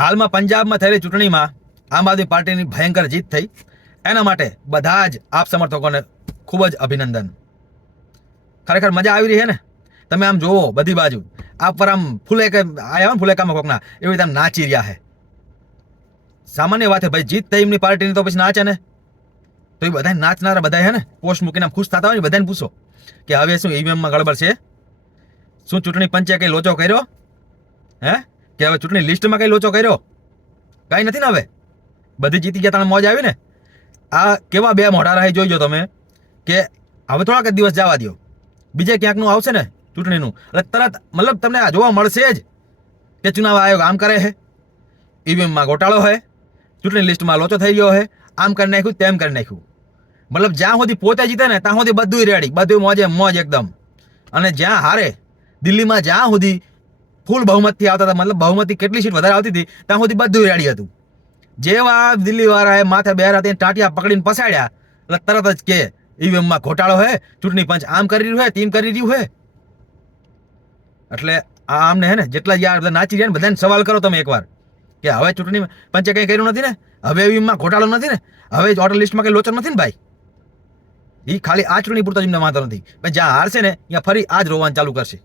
હાલમાં પંજાબમાં થયેલી ચૂંટણીમાં આમ આદમી પાર્ટીની ભયંકર જીત થઈ, એના માટે બધા જ આપ સમર્થકોને ખૂબ જ અભિનંદન. ખરેખર મજા આવી રહી છે ને? તમે આમ જોવો બધી બાજુ આપ પર આમ ફૂલેકામાં કોકના એવી રીતે આમ નાચી રહ્યા છે. સામાન્ય વાત છે ભાઈ, જીત થઈ એમની પાર્ટીની તો પછી નાચે ને, તો એ બધા નાચનારા બધા છે ને, પોસ્ટ મૂકીને આમ ખુશ થતા હોય ને, બધાને પૂછો કે હવે શું ઈવીએમમાં ગડબડ છે? શું ચૂંટણી પંચે કઈ લોચો કર્યો? હે કે હવે ચૂંટણી લિસ્ટમાં કઈ લોચો કર્યો? કઈ નથી ને. હવે બધી જીતી ગયા, તને મોજ આવી ને? આ કેવા બે મોઢા રહી જોઈજો તમે કે હવે થોડાક જ દિવસ જવા દો, બીજે ક્યાંકનું આવશે ને ચૂંટણીનું, એટલે તરત મતલબ તમને આ જોવા મળશે જ કે ચુનાવ આયોગ આમ કરે છે, ઈવીએમમાં ગોટાળો છે, ચૂંટણી લિસ્ટમાં લોચો થઈ ગયો છે, આમ કરી નાખ્યું, તેમ કરી નાખ્યું. મતલબ જ્યાં સુધી પોતે જીતે ને ત્યાં સુધી બધું રેડી, બધું મોજે મોજ એકદમ. અને જ્યાં હારે, દિલ્હીમાં જ્યાં સુધી ફૂલ બહુમતથી આવતા હતા, મતલબ બહુમતી કેટલી સીટ વધારે આવતી હતી, ત્યાં સુધી બધું રેડી હતું. જેવા દિલ્હી વાળાએ માથે બેરા તેને ટાંટિયા પકડીને પસાડ્યા એટલે તરત જ કે ઈવીએમમાં ઘોટાળો હે, ચૂંટણી પંચ આમ કરી રહ્યું હે, તેમ કરી રહ્યું હે. એટલે આ આમને હે ને જેટલા યાર બધા નાચી રહ્યા ને, બધાને સવાલ કરો તમે એકવાર કે હવે ચૂંટણી પંચે કંઈ કર્યું નથી ને, હવે ઈવીએમમાં ઘોટાળો નથી ને, હવે વોટર લિસ્ટમાં કંઈ લોચો નથી ને ભાઈ. એ ખાલી આ ચૂંટણી પૂરતો જ એમને વાંધો નથી, પણ જ્યાં હારશે ને ત્યાં ફરી આ જ રોવાનું ચાલુ કરશે.